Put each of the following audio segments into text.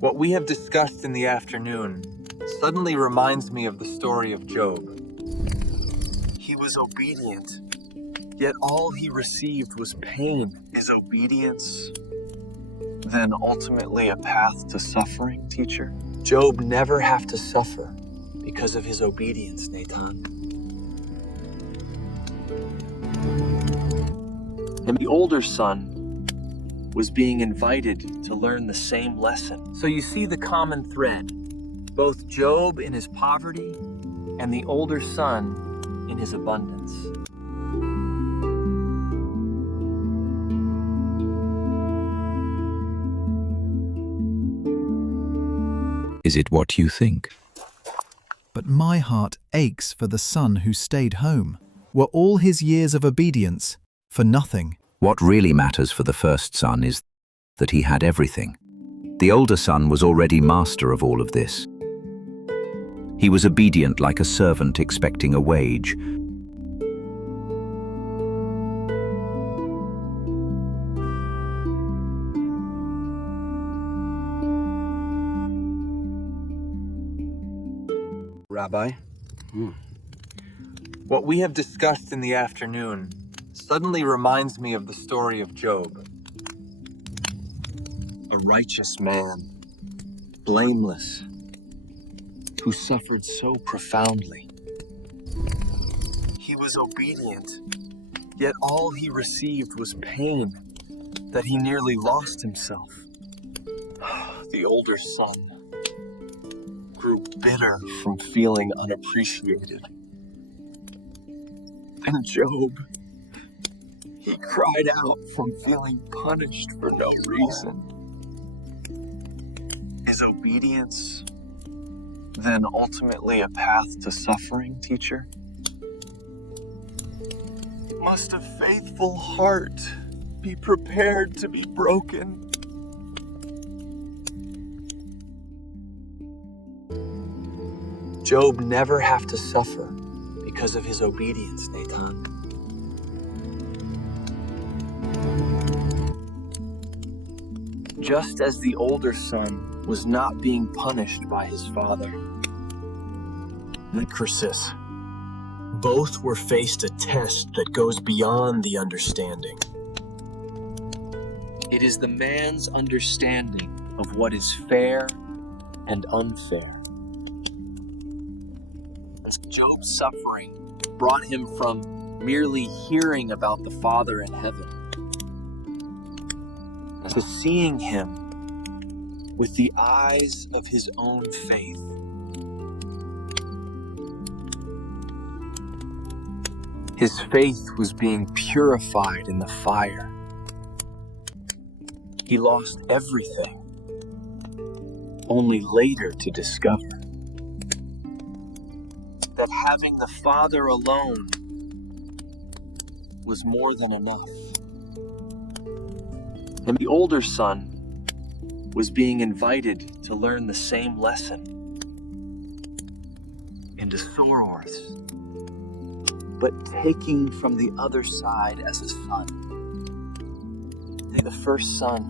What we have discussed in the afternoon suddenly reminds me of the story of Job. He was obedient, yet all he received was pain. Is obedience then ultimately a path to suffering, teacher? Job never have to suffer because of his obedience, Nathan. And the older son was being invited to learn the same lesson. So you see the common thread, both Job in his poverty and the older son in his abundance. Is it what you think? But my heart aches for the son who stayed home. Were all his years of obedience for nothing? What really matters for the first son is that he had everything. The older son was already master of all of this. He was obedient like a servant expecting a wage. Rabbi, what we have discussed in the afternoon suddenly reminds me of the story of Job. A righteous man, blameless, who suffered so profoundly. He was obedient, yet all he received was pain that he nearly lost himself. The older son grew bitter from feeling unappreciated. And Job, he cried out from feeling punished for no reason. Is obedience then ultimately a path to suffering, teacher? Must a faithful heart be prepared to be broken? Job never have to suffer because of his obedience, Nathan. Just as the older son was not being punished by his father, the crisis, both were faced a test that goes beyond the understanding. It is the man's understanding of what is fair and unfair. Job's suffering brought him from merely hearing about the Father in heaven to seeing him with the eyes of his own faith. His faith was being purified in the fire. He lost everything, only later to discover that having the Father alone was more than enough. And the older son was being invited to learn the same lesson into sorrows, but taking from the other side as a son. The first son,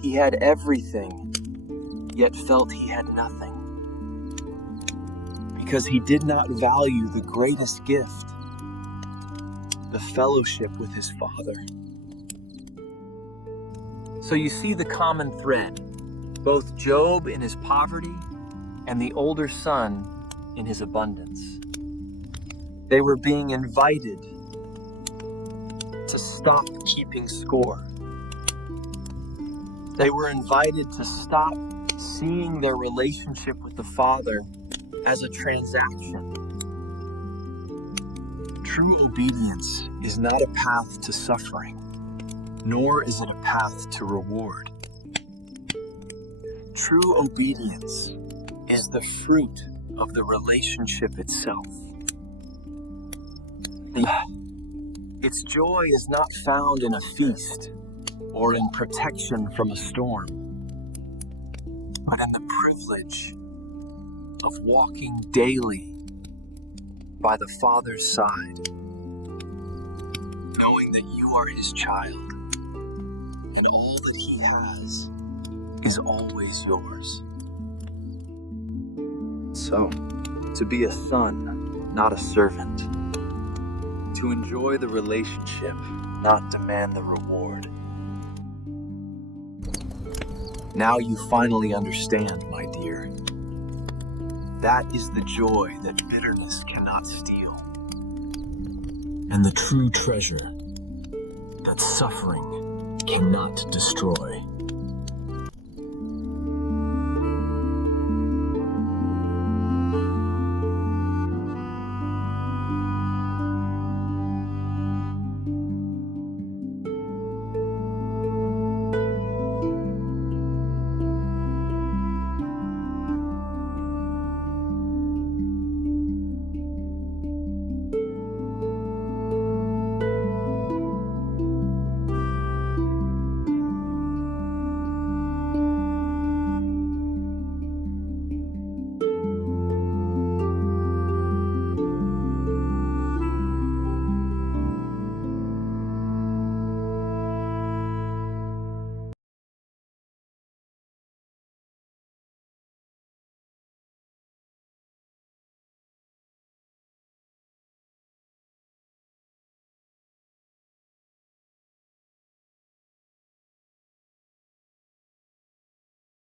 he had everything, yet felt he had nothing, because he did not value the greatest gift, the fellowship with his Father. So you see the common thread, both Job in his poverty and the older son in his abundance. They were being invited to stop keeping score. They were invited to stop seeing their relationship with the Father as a transaction. True obedience is not a path to suffering, nor is it a path to reward. True obedience is the fruit of the relationship itself. Its joy is not found in a feast or in protection from a storm, but in the privilege of walking daily by the Father's side, knowing that you are his child and all that he has is always yours. So, to be a son, not a servant. To enjoy the relationship, not demand the reward. Now you finally understand, my dear. That is the joy that bitterness cannot steal. And the true treasure that suffering cannot destroy.